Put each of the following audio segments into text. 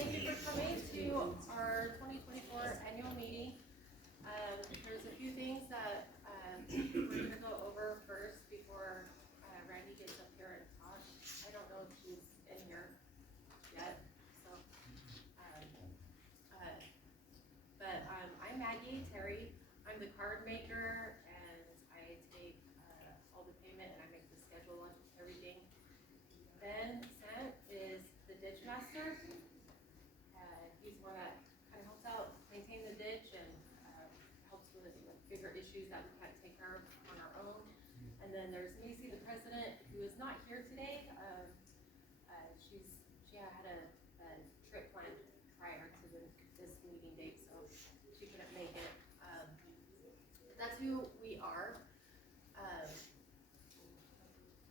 Thank you for coming to our 2024 annual meeting. There's a few things that we're going to go over first before Randy gets up here and talks. I don't know if she's in here yet, so. I'm Maggie Terry. I'm the card maker, and I take all the payment, and I make the schedule and everything. Ben Sant is the ditch master. He's one that kind of helps out maintain the ditch and helps with bigger issues that we can't take care of on our own. And then there's Macy, the president, who is not here today. She had a trip planned prior to this meeting date, so she couldn't make it. That's who we are.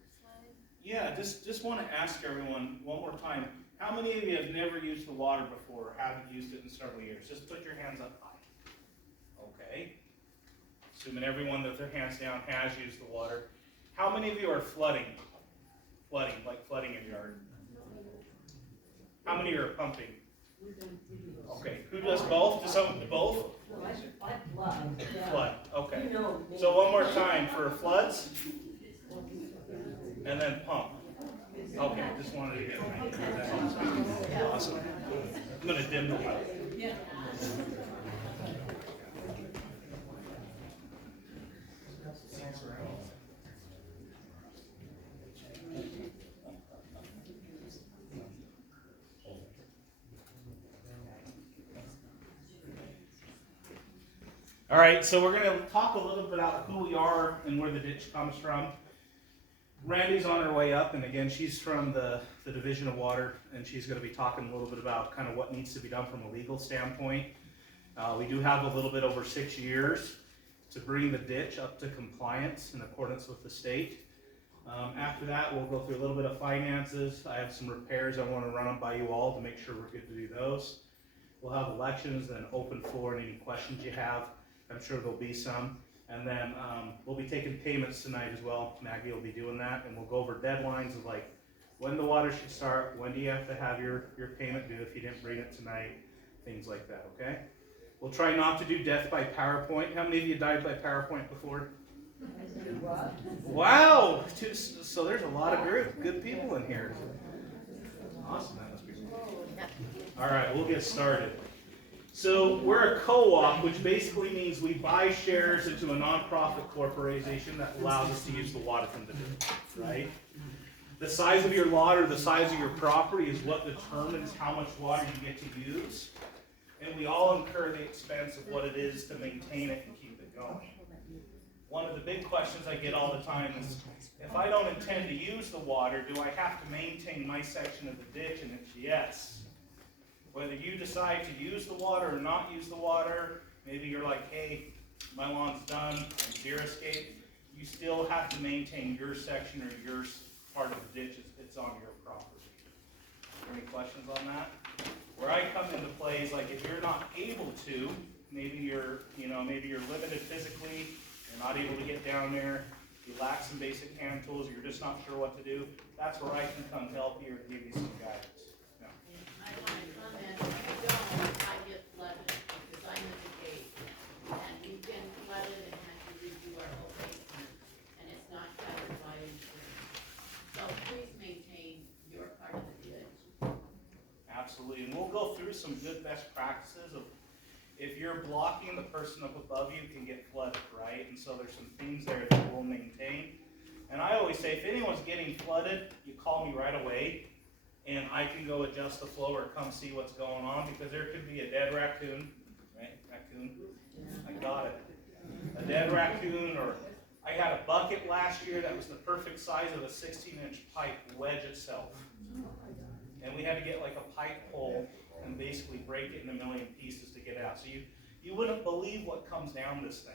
First slide. Yeah, just want to ask everyone one more time. How many of you have never used the water before or haven't used it in several years? Just put your hands up high. Okay. Assuming everyone with their hands down has used the water. How many of you are flooding? Like flooding your yard? How many are pumping? Okay. Who does both? Does someone do both? I flood. Flood. Okay. You know me. So one more time for floods, and then pump. Okay, just wanted to get my awesome. I'm gonna dim the light. Yeah. All right, so we're going to talk a little bit about who we are and where the ditch comes from. Randy's on her way up, and again, she's from the Division of Water, and she's going to be talking a little bit about kind of what needs to be done from a legal standpoint. We do have a little bit over 6 years to bring the ditch up to compliance in accordance with the state. After that, we'll go through a little bit of finances. I have some repairs I want to run by you all to make sure we're good to do those. We'll have elections and an open floor and any questions you have. I'm sure there'll be some. And then we'll be taking payments tonight as well. Maggie will be doing that, and we'll go over deadlines of like when the water should start, when do you have to have your payment due if you didn't bring it tonight, things like that, okay? We'll try not to do death by PowerPoint. How many of you died by PowerPoint before? Wow! So there's a lot of good people in here. Awesome, that must be cool. All right, we'll get started. So we're a co-op, which basically means we buy shares into a nonprofit corporation that allows us to use the water from the ditch, right? The size of your lot or the size of your property is what determines how much water you get to use. And we all incur the expense of what it is to maintain it and keep it going. One of the big questions I get all the time is, if I don't intend to use the water, do I have to maintain my section of the ditch? And it's yes. Whether you decide to use the water or not use the water, maybe you're like, hey, my lawn's done, I'm deer escape, you still have to maintain your section or your part of the ditch. It's on your property. Any questions on that? Where I come into play is like if you're not able to, maybe you're limited physically, you're not able to get down there, you lack some basic hand tools, you're just not sure what to do, that's where I can come help you or give you some guidance. I want to comment, I get flooded because I'm in the gate, and we've been flooded and had to redo our whole basement, and it's not covered by insurance. So please maintain your part of the ditch. Absolutely, and we'll go through some good best practices of if you're blocking, the person up above you can get flooded, right? And so there's some things there that we'll maintain. And I always say, if anyone's getting flooded, you call me right away. And I can go adjust the flow or come see what's going on because there could be a dead raccoon, right? Raccoon, I got it. A dead raccoon, or I had a bucket last year that was the perfect size of a 16-inch pipe wedge itself. And we had to get like a pipe pole and basically break it in a million pieces to get it out. So you wouldn't believe what comes down this thing.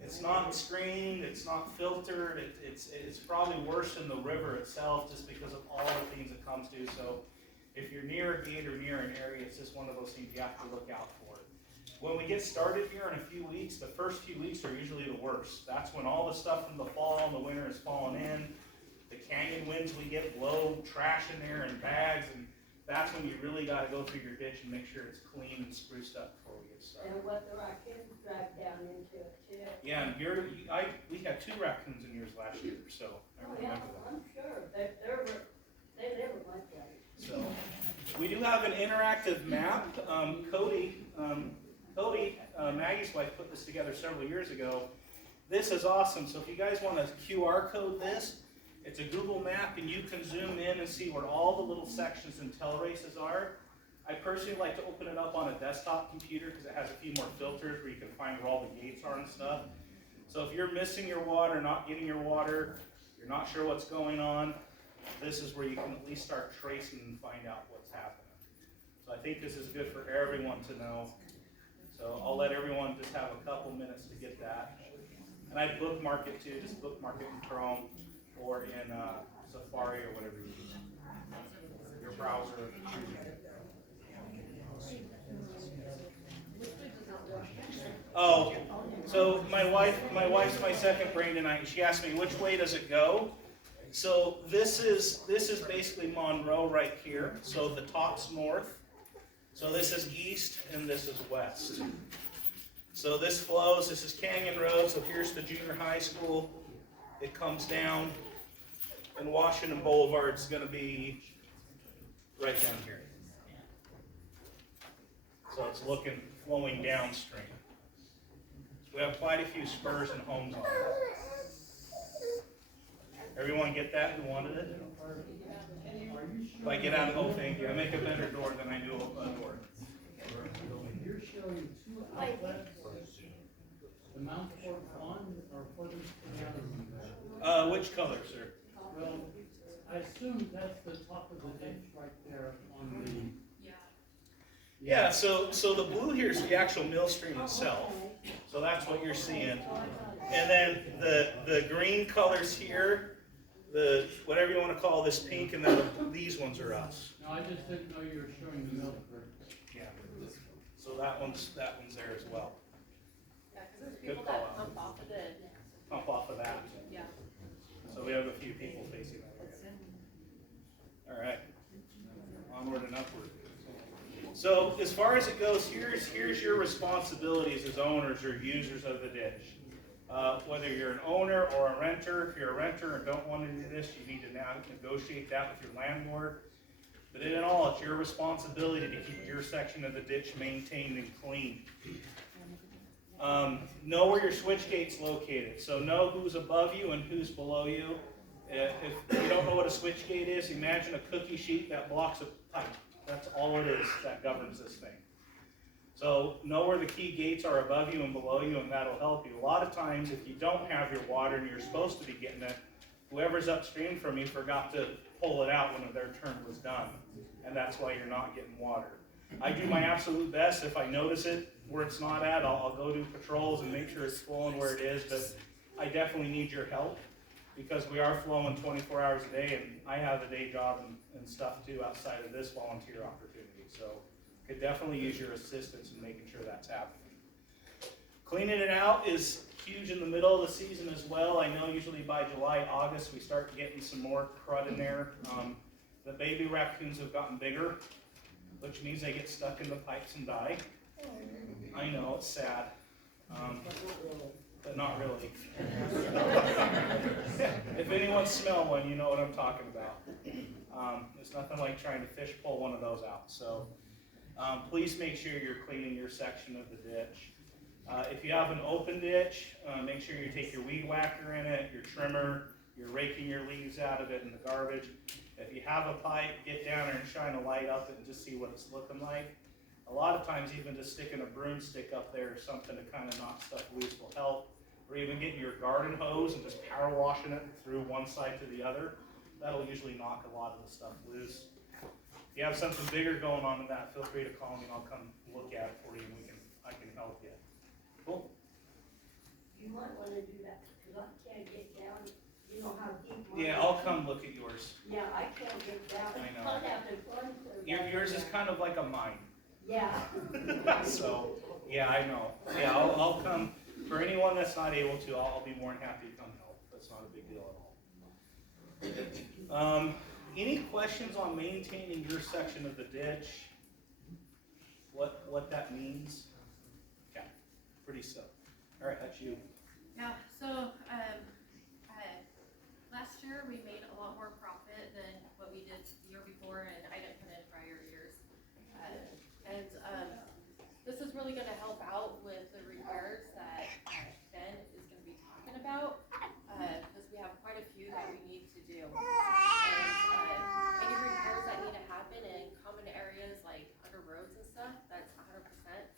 It's not screened, it's not filtered, it's probably worse than the river itself just because of all the things it comes to. So if you're near a gate or near an area, it's just one of those things you have to look out for. When we get started here in a few weeks, the first few weeks are usually the worst. That's when all the stuff from the fall and the winter is falling in. The canyon winds we get blow trash in there and bags, and that's when you really gotta go through your ditch and make sure it's clean and spruced up before we get started. And what the raccoons drag down into it too. Yeah, and we had 2 raccoons in yours last year, so I Oh, yeah, remember that. I'm sure, they live with my place. So, we do have an interactive map. Cody, Maggie's wife, put this together several years ago. This is awesome. So if you guys want to QR code this, it's a Google map, and you can zoom in and see where all the little sections and tail races are. I personally like to open it up on a desktop computer because it has a few more filters where you can find where all the gates are and stuff. So if you're missing your water, not getting your water, you're not sure what's going on, this is where you can at least start tracing and find out what's happening. So I think this is good for everyone to know. So I'll let everyone just have a couple minutes to get that. And I bookmark it too, just bookmark it in Chrome or in Safari or whatever you use. Your browser. Oh, so my wife's my second brain tonight. She asked me which way does it go. So this is basically Monroe right here. So the top's north. So this is east and this is west. So this flows, this is Canyon Road, so here's the junior high school. It comes down, and Washington Boulevard's gonna be right down here. So it's flowing downstream. We have quite a few spurs and homes on it. Everyone get that who wanted it? If I get out of the thank you. I make a better door than I do a door. You're showing 2 outlets, the Mount Fort on or further down? Which color, sir? Well, I assume that's the top of the ditch right there on the. Yeah, so the blue here is the actual mill stream itself. So that's what you're seeing. And then the green colors here, the whatever you want to call this pink, and then these ones are us. No, I just didn't know you were showing the mill curve. Yeah. So that one's there as well. Yeah, because there's Good people call that out. pump off of it. Pump off of that. Yeah. So we have a few people facing that area. All right. Onward and upward. So as far as it goes, here's your responsibilities as owners or users of the ditch. Whether you're an owner or a renter, if you're a renter and don't want to do this, you need to now negotiate that with your landlord. But in all, it's your responsibility to keep your section of the ditch maintained and clean. Know where your switch gate's located. So know who's above you and who's below you. If you don't know what a switch gate is, imagine a cookie sheet that blocks a pipe. That's all it is that governs this thing. So know where the key gates are above you and below you, and that'll help you. A lot of times, if you don't have your water and you're supposed to be getting it, whoever's upstream from you forgot to pull it out when their turn was done, and that's why you're not getting water. I do my absolute best. If I notice it where it's not at, I'll go do patrols and make sure it's flowing where it is, but I definitely need your help because we are flowing 24 hours a day, and I have a day job and stuff too outside of this volunteer opportunity. So could definitely use your assistance in making sure that's happening. Cleaning it out is huge in the middle of the season as well. I know usually by July, August, we start getting some more crud in there. The baby raccoons have gotten bigger, which means they get stuck in the pipes and die. I know, it's sad, but not really. If anyone smell one, you know what I'm talking about. It's nothing like trying to fish pull one of those out. So please make sure you're cleaning your section of the ditch. If you have an open ditch, make sure you take your weed whacker in it, your trimmer, you're raking your leaves out of it and the garbage. If you have a pipe, get down there and shine a light up and just see what it's looking like. A lot of times even just sticking a broomstick up there or something to kind of knock stuff loose will help. Or even getting your garden hose and just power washing it through one side to the other. That'll usually knock a lot of the stuff loose. If you have something bigger going on in that, feel free to call me and I'll come look at it for you and I can help you. Cool. You might want to do that, because I can't get down, you know how deep mine is. Yeah, I'll come look at yours. Yeah, I can't get down. I know. I'll have to run for Yours is kind of like a mine. Yeah. So, yeah, I know. Yeah, I'll come. For anyone that's not able to, I'll be more than happy to come help. That's not a big deal at all. Any questions on maintaining your section of the ditch? What that means? Okay, pretty simple. All right, that's you. Yeah, so, last year we made a lot more profit than what we did the year before, and I didn't put in prior years. This is really gonna help out with the repairs that Ben is gonna be talking about, because we have quite a few that we need to do. And, any repairs that need to happen in common areas like under roads and stuff, that's 100%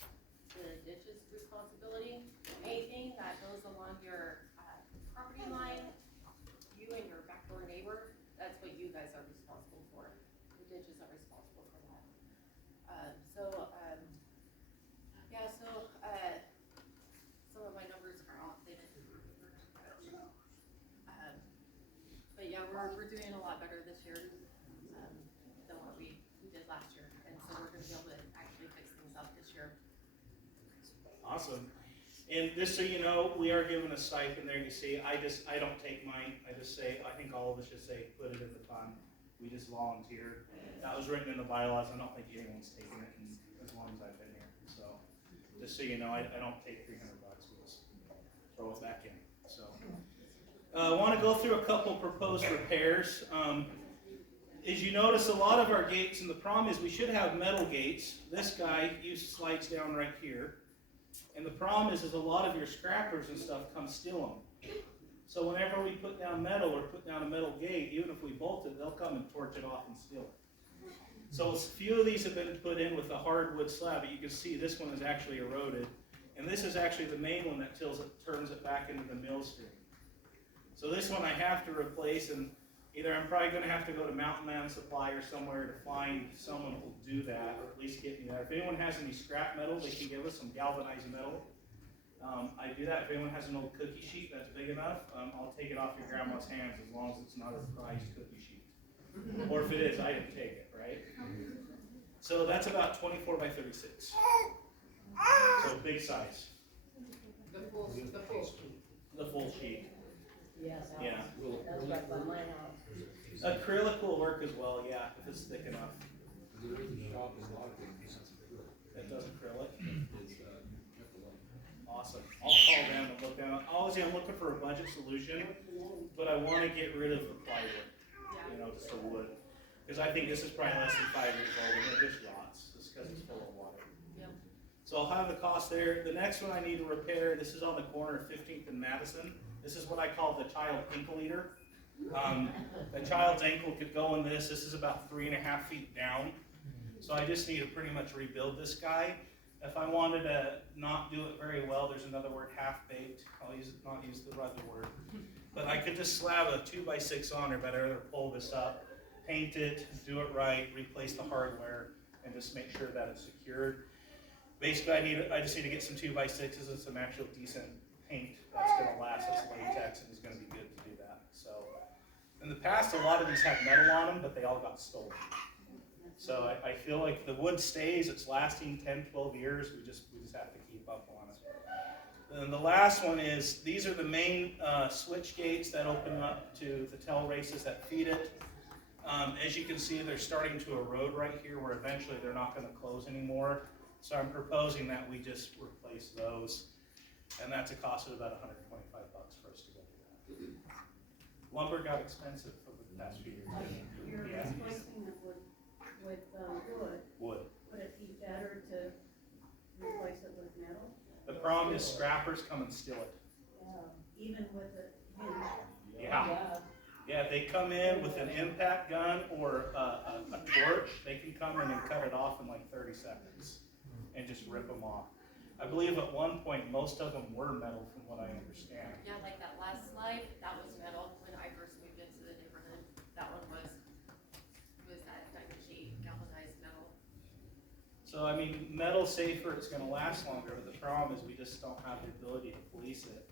the ditch's responsibility. Anything that goes along your, property line, you and your backdoor neighbor, that's what you guys are responsible for. The ditches are responsible for that. Some of my numbers are off, they didn't. But yeah, we're doing a lot better this year, than what we did last year, and so we're gonna be able to actually fix things up this year. Awesome. And just so you know, we are given a stipend there. You see, I don't take mine. I just say, I think all of us should say, put it in the fund. We just volunteer. That was written in the bylaws. I don't think anyone's taken it in as long as I've been here. So, just so you know, I don't take $300. We just throw it back in. So, I want to go through a couple proposed repairs. As you notice, a lot of our gates, and the problem is we should have metal gates. This guy slides down right here. And the problem is a lot of your scrappers and stuff come steal them. So whenever we put down metal or put down a metal gate, even if we bolt it, they'll come and torch it off and steal it. So a few of these have been put in with a hardwood slab, but you can see this one is actually eroded. And this is actually the main one that turns it back into the mill stream. So this one I have to replace, and either I'm probably going to have to go to Mountain Man Supply or somewhere to find someone who will do that, or at least get me that. If anyone has any scrap metal, they can give us some galvanized metal. I do that. If anyone has an old cookie sheet that's big enough, I'll take it off your grandma's hands as long as it's not a prized cookie sheet. Or if it is, I didn't take it, right? So that's about 24 by 36. So big size. The full sheet. The full sheet. Yes, Yeah. that's right by my house. Acrylic will work as well, yeah, if it's thick enough. It does acrylic. Awesome. I'll call them and look down. Obviously, I'm looking for a budget solution, but I want to get rid of the plywood, just the wood. Because I think this is probably less than 5 years old, and it just rots, just because it's full of water. Yep. So I'll have the cost there. The next one I need to repair, this is on the corner of 15th and Madison. This is what I call the child ankle eater. A child's ankle could go in this. This is about 3.5 feet down. So I just need to pretty much rebuild this guy. If I wanted to not do it very well, there's another word, half-baked. I'll not use the other word. But I could just slab a 2x6 on it, but I'd rather pull this up, paint it, do it right, replace the hardware, and just make sure that it's secured. Basically, I just need to get some 2x6s and some actual decent paint that's going to last. It's latex and is going to be good to do that. So, in the past, a lot of these had metal on them, but they all got stolen. So I feel like the wood stays, it's lasting 10, 12 years, we just have to keep up on it. And the last one is, these are the main switch gates that open up to the tail races that feed it. As you can see, they're starting to erode right here, where eventually they're not going to close anymore. So I'm proposing that we just replace those, and that's a cost of about $125 for us to go do that. Lumber got expensive for the past few years. You're Yeah. replacing it with wood. Wood. Would it be better to replace it with metal? The problem is scrappers come and steal it. Even with the hinge? Yeah. Yeah, if they come in with an impact gun or a torch, they can come in and cut it off in like 30 seconds and just rip them off. I believe at one point most of them were metal from what I understand. Yeah, like that last slide, that was metal when I first moved into the neighborhood. That one was that diamond sheet galvanized metal. So I mean, metal's safer, it's gonna last longer, but the problem is we just don't have the ability to police it.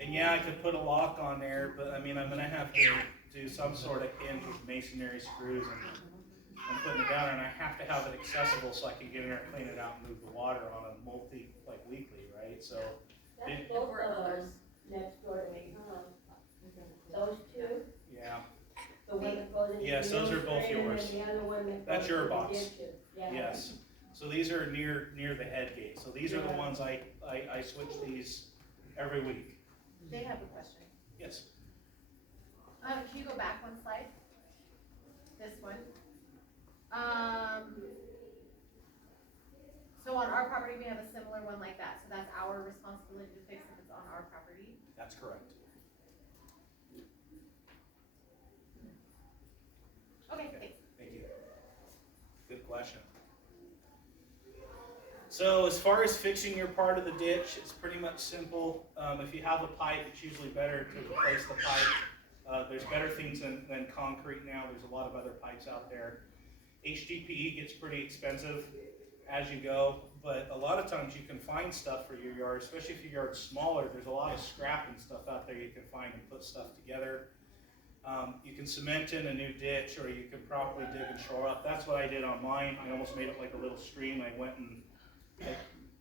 And yeah, I could put a lock on there, but I mean, I'm gonna have to do some sort of hinge with masonry screws and putting it down, and I have to have it accessible so I can get in there, clean it out, and move the water on a weekly, right? So, That's both of those next door to me, huh? Those two, yeah. the The one that goes in the Yes, those are both drain and yours. the other one that That's goes your to the box. ditches. Yeah. Yes. So these are near the head gate. So these are the Yeah. ones I switch these every week. They have a question. Yes. Can you go back one slide? This one. So on our property, we have a similar one like that, so that's our responsibility to fix if it's on our property. That's correct. Okay, thanks. Thank you. Good question. So as far as fixing your part of the ditch, it's pretty much simple. If you have a pipe, it's usually better to replace the pipe. There's better things than concrete now. There's a lot of other pipes out there. HDPE gets pretty expensive as you go, but a lot of times you can find stuff for your yard, especially if your yard's smaller. There's a lot of scrap and stuff out there you can find and put stuff together. You can cement in a new ditch, or you can properly dig and shore up. That's what I did on mine. I almost made it like a little stream. I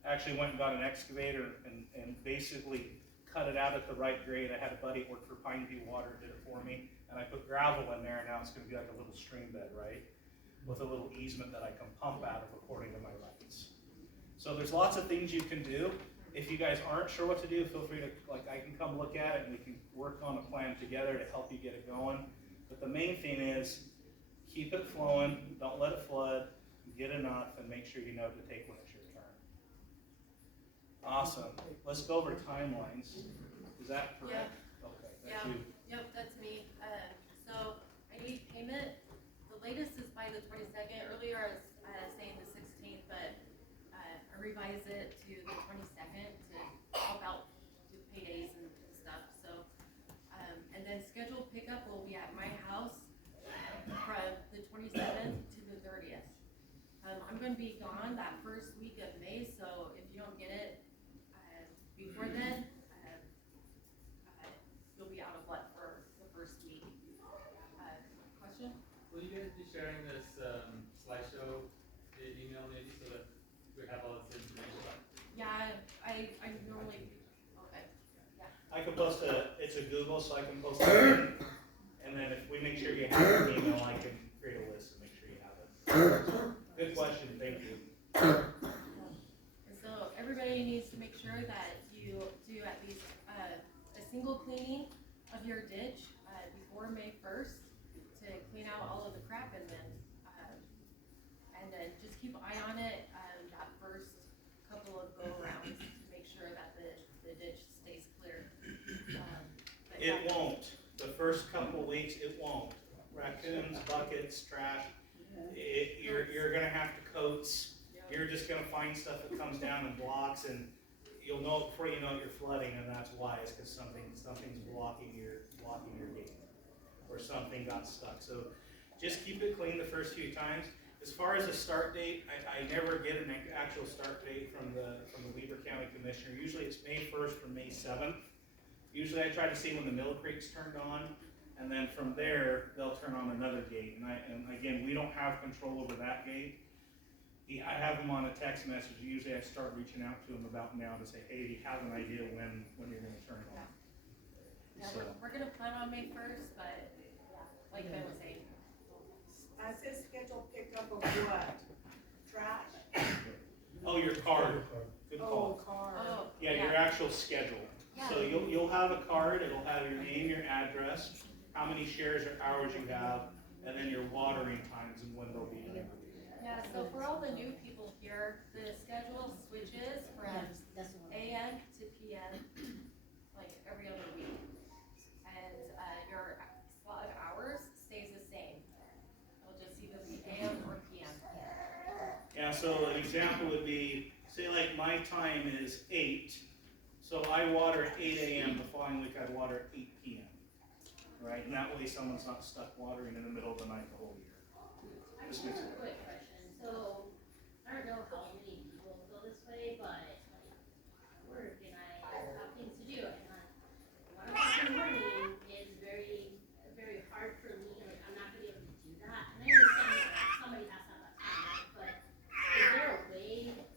actually went and got an excavator and basically cut it out at the right grade. I had a buddy that worked for Pine View Water, did it for me, and I put gravel in there, and now it's gonna be like a little stream bed, right? With a little easement that I can pump out of according to my rights. So there's lots of things you can do. If you guys aren't sure what to do, feel free to, I can come look at it and we can work on a plan together to help you get it going. But the main thing is, keep it flowing, don't let it flood, get enough, and make sure you know to take when it's your turn. Awesome. Let's go over timelines. Is that correct? Okay, that's Yeah. you. Yep, that's me. So I need payment. The latest is by the 22nd. Earlier I was saying the 16th, but I revised it to the 22nd to help out with paydays and stuff. So, and then scheduled pickup will be at my house from the 27th to the 30th. I'm going to be gone that first week of May, so if you don't get it before then, you'll be out of luck for the first week. Question? Will you guys be sharing this slideshow via email maybe so that we have all this information? Yeah, I normally, okay, yeah. I can post it's a Google, so I can post it. And then if we make sure you have an email, I can create a list and make sure you have it. Good question, thank you. And so everybody needs to make sure that you do at least a single cleaning of your ditch before May 1st to clean out all of the crap, and then just keep an eye on it that first couple of go-arounds to make sure that the ditch stays clear. But It yeah. won't. The first couple of weeks, it won't. Raccoons, buckets, trash, you're gonna have to coats. You're just gonna find stuff that comes down and blocks, and you'll know before you know it, you're flooding, and that's why. It's because something's blocking your gate, or something got stuck. So just keep it clean the first few times. As far as a start date, I never get an actual start date from the Weber County Commissioner. Usually it's May 1st or May 7th. Usually I try to see when the Mill Creek's turned on, and then from there, they'll turn on another gate. And again, we don't have control over that gate. I have them on a text message. Usually I start reaching out to them about now to say, hey, do you have an idea when you're gonna turn it on? Yeah, So, we're gonna plan on May 1st, but like Ben was saying, Says scheduled pickup of what? Trash? oh, your card. Good call. Car. oh, Yeah, your actual schedule. So you'll have a card, it'll have your name, your address, how many shares or hours you have, and then your watering times and when they'll be delivered. Yeah, so for all the new people here, the schedule switches from AM to PM, like every other week. And your slot of hours stays the same. It'll just either be AM or PM. Yeah, so an example would be, say like my time is 8, so I water at 8 a.m. The following week I'd water at 8 p.m. Right, and that way someone's not stuck watering in the middle of the night the whole year. I This have makes a sense. quick question. So, I don't know how many people feel this way, but like, I work and I have things to do, and like, 1 o'clock in the morning is very, very hard for me, like, I'm not gonna be able to do that. And I understand that like, somebody has to have that time, right? But is there a way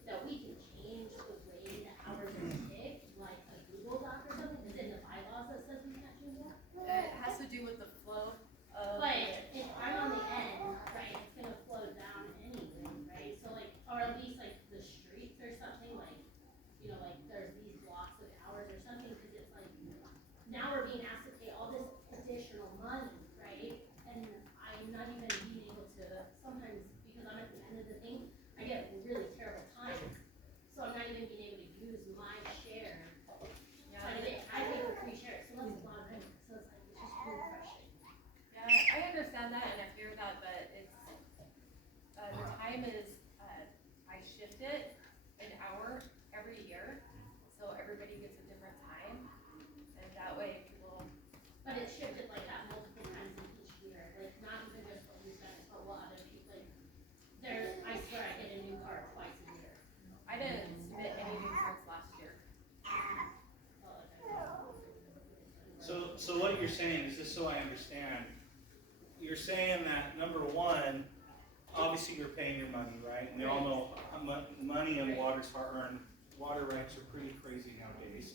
that we can change the way the hours are picked, like a Google Doc or something? Is it in the bylaws that says we can't do that? It has to do with the flow of the But time is, I shift it an hour every year, so everybody gets a different time, and that way people. But it's shifted like that multiple times in each year, like not even just what you said, but what other people, like, there's, I swear I get a new car twice a year. I didn't submit any new cards last year. So what you're saying is, just so I understand, you're saying that number one, obviously you're paying your money, right? And we all know how much money and water rights are pretty crazy nowadays.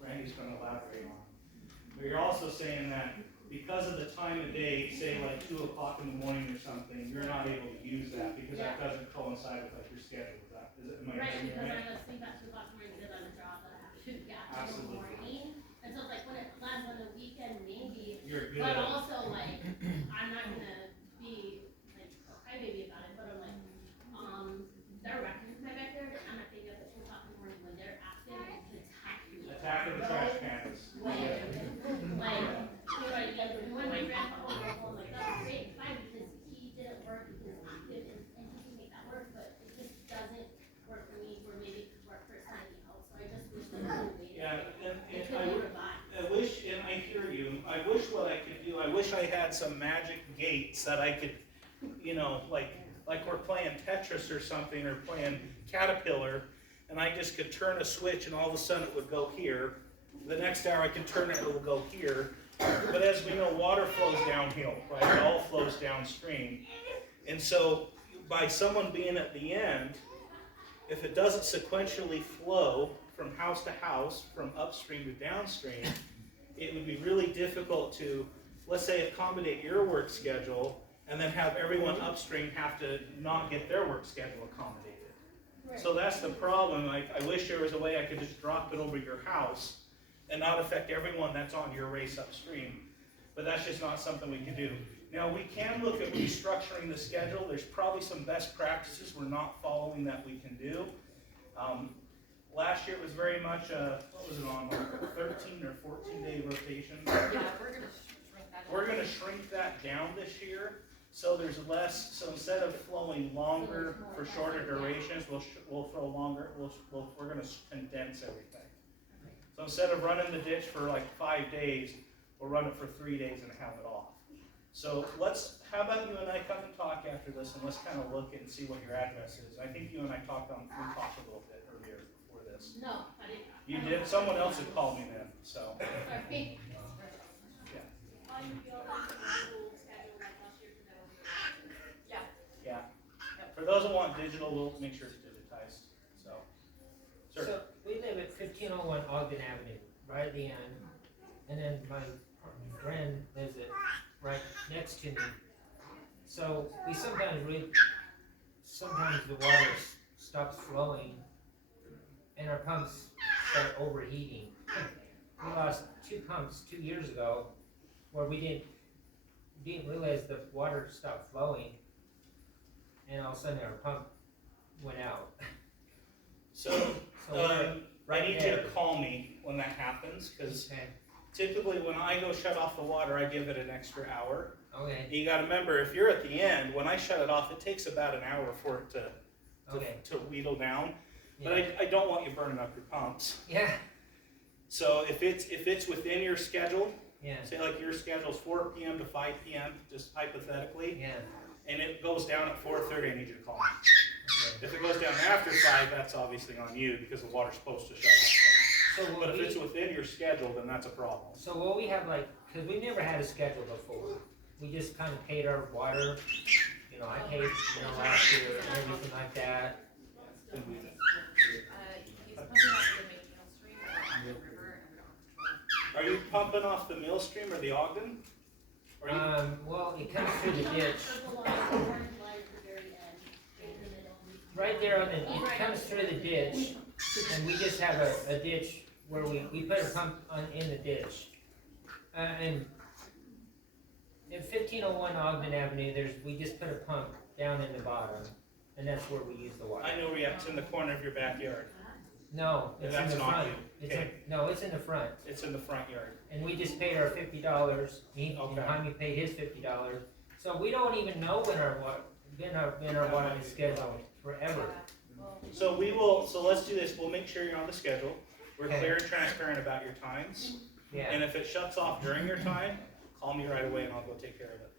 Randy's going to elaborate on it. But you're also saying that because of the time of day, say like 2 o'clock in the morning or something, you're not able to use that because that doesn't coincide with like your schedule. Am I Right, understanding because right? I was thinking about 2 o'clock in the morning because I'm a job that I have to do in the Absolutely. morning. And so it's like when it lands on the weekend, maybe, You're good. but also like, I'm not gonna be like a crybaby about it, but I'm like, they're wrecking my backyard, and I'm not thinking up at 2 o'clock in the morning when they're active and attacking me. Attacking the trash cans. Like, you know, like, when my grandpa was home, like, that's great, fine, because he didn't work, he was active, and he can make that work, but it just doesn't work for me, or maybe it could work for somebody else, so I just wish that I could wait. Yeah, and It could be revised. I wish, and I hear you, I wish what I could do, I wish I had some magic gates that I could, you know, like we're playing Tetris or something, or playing Caterpillar, and I just could turn a switch and all of a sudden it would go here. The next hour I can turn it, it will go here. But as we know, water flows downhill, right? It all flows downstream. And so by someone being at the end, if it doesn't sequentially flow from house to house, from upstream to downstream, it would be really difficult to, let's say, accommodate your work schedule and then have everyone upstream have to not get their work schedule accommodated. Right. So that's the problem. I wish there was a way I could just drop it over your house and not affect everyone that's on your race upstream. But that's just not something we can do. Now, we can look at restructuring the schedule. There's probably some best practices we're not following that we can do. Last year it was very much what was it on, like a 13 or 14 day rotation? Yeah, we're gonna shrink that. We're going to shrink that down this year, so there's less. So instead of flowing longer for shorter durations, we'll flow longer. We're going to condense everything. So instead of running the ditch for like 5 days, we'll run it for 3 days and have it off. So how about you and I come and talk after this, and let's kind of look and see what your address is. I think you and I talked a little bit earlier before this. No, I didn't. You did? Someone else had called me then, so. Sorry. Yeah. Yeah. For those that want digital, we'll make sure it's digitized, so. Sir? So we live at 1501 Ogden Avenue, right at the end, and then my friend lives right next to me. So we sometimes the water stops flowing, and our pumps start overheating. We lost 2 pumps 2 years ago, where we didn't realize the water stopped flowing, and all of a sudden our pump went out. So, right I need you there. to call me when that happens, because Okay. typically when I go shut off the water, I give it an extra hour. Okay. And you gotta remember, if you're at the end, when I shut it off, it takes about an hour for it to wheedle down. But I don't want you burning up your pumps. Yeah. So if it's within your schedule, Yeah. say like your schedule's 4 p.m. to 5 p.m., just hypothetically, Yeah. and it goes down at 4:30, I need you to call me. Okay. If it goes down after 5, that's obviously on you because the water's supposed to shut off. So But if it's within your schedule, then that's a problem. So will we have because we've never had a schedule before. We just kind of paid our water, I paid, last year and everything like that. He's pumping off the main Mill Stream or off the river, and we don't have control. Are you pumping off the Mill Stream or the Ogden? Or Well, it comes through the ditch. Purple line, the orange line at the very end, right in the middle. Right there it comes through the ditch, and we just have a ditch where we put a pump in the ditch. And at 1501 Ogden Avenue, we just put a pump down in the bottom, and that's where we use the water. I know where it's in the corner of your backyard. No, it's in That's the not front. you. It's no, it's in the front. It's in the front yard. And we just paid our $50. Okay. Jaime paid his $50. So we don't even know when our water. been our water schedule forever. So let's do this, we'll make sure you're on the schedule, we're Okay. clear and transparent about your times, Yeah, and if it shuts off during your time, call me right away and I'll go take care of it.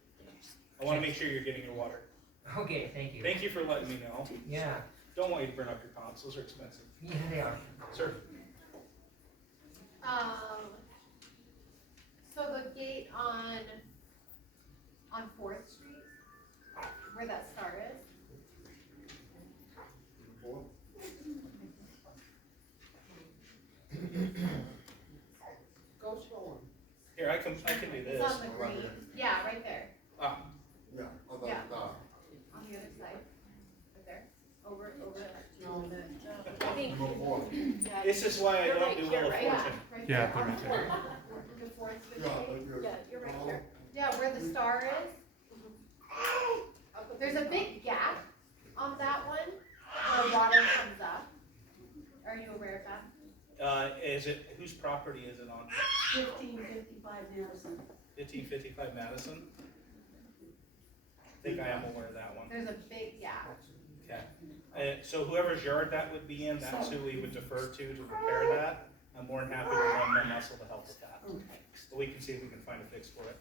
I wanna make sure you're getting your water. okay, thank you. Thank you for letting me know. Yeah, Don't want you to burn up your pumps, those are expensive. yeah, they are. Sir? So the gate on Fourth Street, where that star is, Go show Here, I can do it's this. on the green, yeah, right there, Ah, Yeah, on the, Yeah. on the other side, right there, over, I think, number four. yeah, this is why I You're don't right do here, Wheel of right? Fortune. right Yeah, there. they're right there. The Fourth Street Yeah, gate. but you're. yeah, you're right here. Yeah, where the star is. There's a big gap on that one where water comes up. Are you aware of that? Is it, whose property is it on? 1555 Madison. 1555 Madison? I think I am aware of that one. There's a big gap. Okay. So whoever's yard that would be in, that's who we would defer to repair that. I'm more than happy to lend my muscle to help with that. But we can see if we can find a fix for it.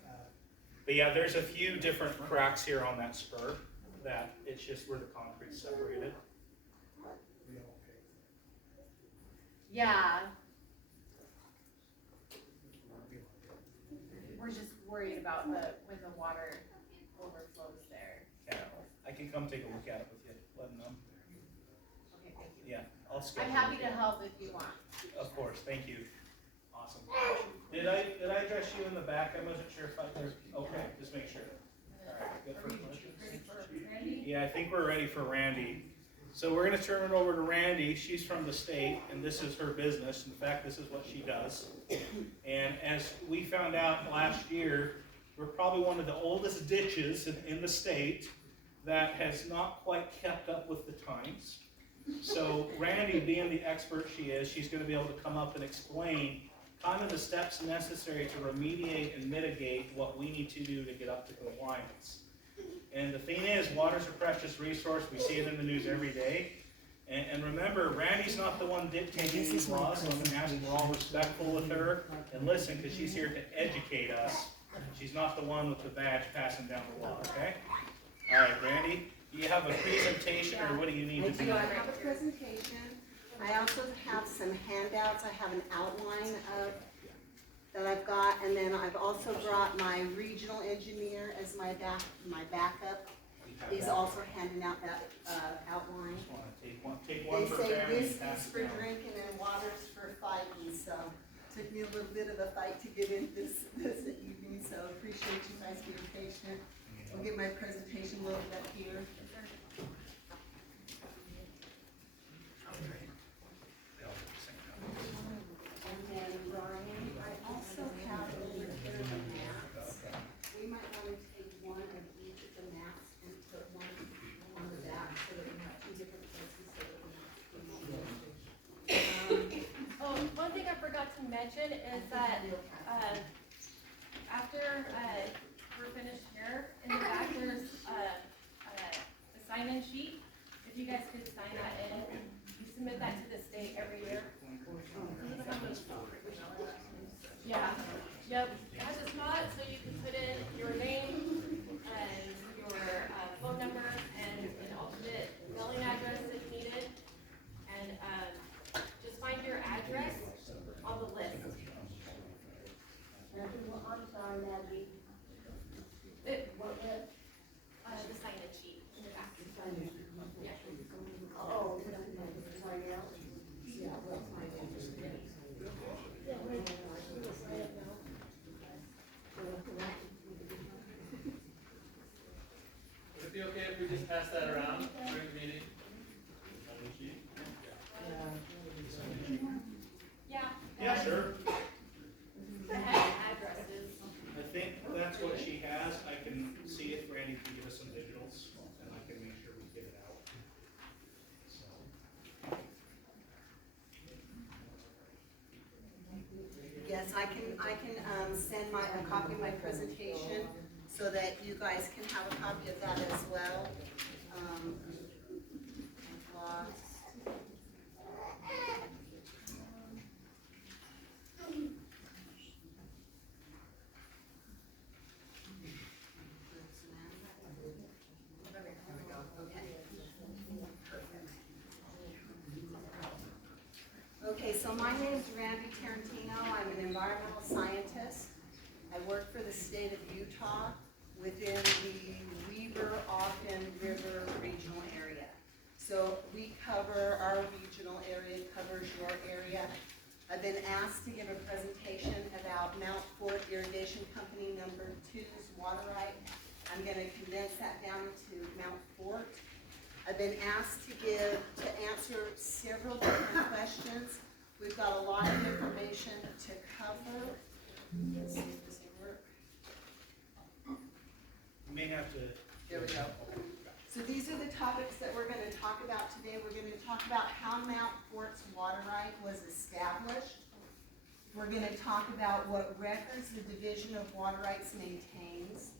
But yeah, there's a few different cracks here on that spur that it's just where the concrete's separated. Yeah. We're just worried about when the water overflows there. Okay. I can come take a look at it with you, let them know. Okay, thank you. Yeah, I'll schedule. I'm happy to help if you want. Of course, thank you. Awesome. Did I address you in the back? I wasn't sure if I did. Okay, just make sure. All right, good for questions. Ready for Randy? Yeah, I think we're ready for Randy. So we're gonna turn it over to Randy. She's from the state, and this is her business. In fact, this is what she does. And as we found out last year, we're probably one of the oldest ditches in the state that has not quite kept up with the times. So Randy, being the expert she is, she's gonna be able to come up and explain kind of the steps necessary to remediate and mitigate what we need to do to get up to compliance. And the thing is, water's a precious resource. We see it in the news every day. And remember, Randy's not the one dictating these laws, so I'm gonna ask we're all respectful with her and listen, because she's here to educate us. She's not the one with the badge passing down the law, okay? All right, Randy, do you have a presentation, or what do you need to I do? do, I have a presentation. I also have some handouts. I have an outline of, that I've got, and then I've also brought my regional engineer as my backup. He's also handing out that, outline. Just wanna take one They for say family this and pass is it for down. drinking and water's for fighting, so took me a little bit of a fight to get in this evening, so appreciate you guys being patient. I'll get my presentation loaded up here. And then Brian, I also have over here the maps. We might wanna take one of each of the maps and put one on the back so that we have two different places so that we can. Oh, one thing I forgot to mention is that, after, we're finished here, in the back, there's, a sign-in sheet. If you guys could sign that in, you submit that to the state every year. Yeah, yep, it has a spot, so you can put in your name, and your, phone number, and an alternate mailing address if needed. And, just find your address on the list. I'm sorry, Maggie. What, The sign-in sheet in the back. Yeah. oh, sorry, yeah, well, Would it be okay if we just pass that around during the meeting? Yeah. Yeah, sure. It has addresses. I think that's what she has. I can see if Randy can give us some visuals, and I can make sure we get it out. So. Yes, I can send a copy of my presentation so that you guys can have a copy of that as well. is Randy Tarantino. I'm an environmental scientist. I work for the state of Utah within the Weber-Ogden River regional area. So we cover, our regional area covers your area. I've been asked to give a presentation about Mount Fort Irrigation Company number 2's water right. I'm going to condense that down to Mount Fort. I've been asked to answer several different questions. We've got a lot of information to cover. Let's see if this will work. You may have to. There we go. So these are the topics that we're going to talk about today. We're going to talk about how Mount Fort's water right was established. We're going to talk about what records the Division of Water Rights maintains.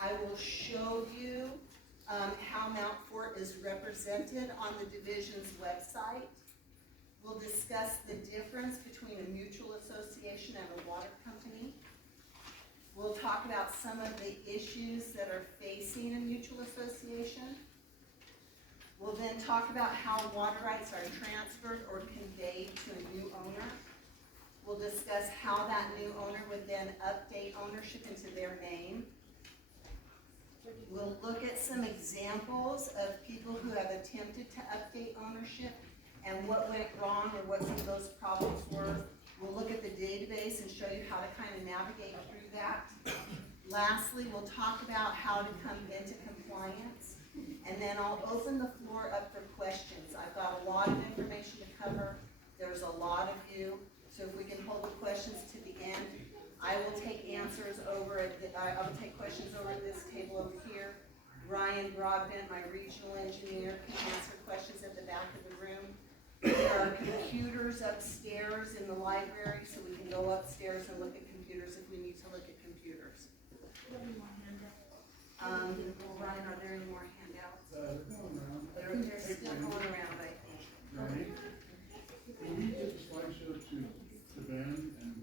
I will show you how Mount Fort is represented on the Division's website. We'll discuss the difference between a mutual association and a water company. We'll talk about some of the issues that are facing a mutual association. We'll then talk about how water rights are transferred or conveyed to a new owner. We'll discuss how that new owner would then update ownership into their name. We'll look at some examples of people who have attempted to update ownership and what went wrong or what some of those problems were. We'll look at the database and show you how to kind of navigate through that. Lastly, we'll talk about how to come into compliance. And then I'll open the floor up for questions. I've got a lot of information to cover. There's a lot of you. So if we can hold the questions to the end, I will take answers over at I will take questions over at this table over here. Ryan Broadbent, my regional engineer, can answer questions at the back of the room. There are computers upstairs in the library, so we can go upstairs and look at computers if we need to look at computers. Ryan, are there any more handouts? They're still going around, I think. Right? Can we get the slideshow to Ben and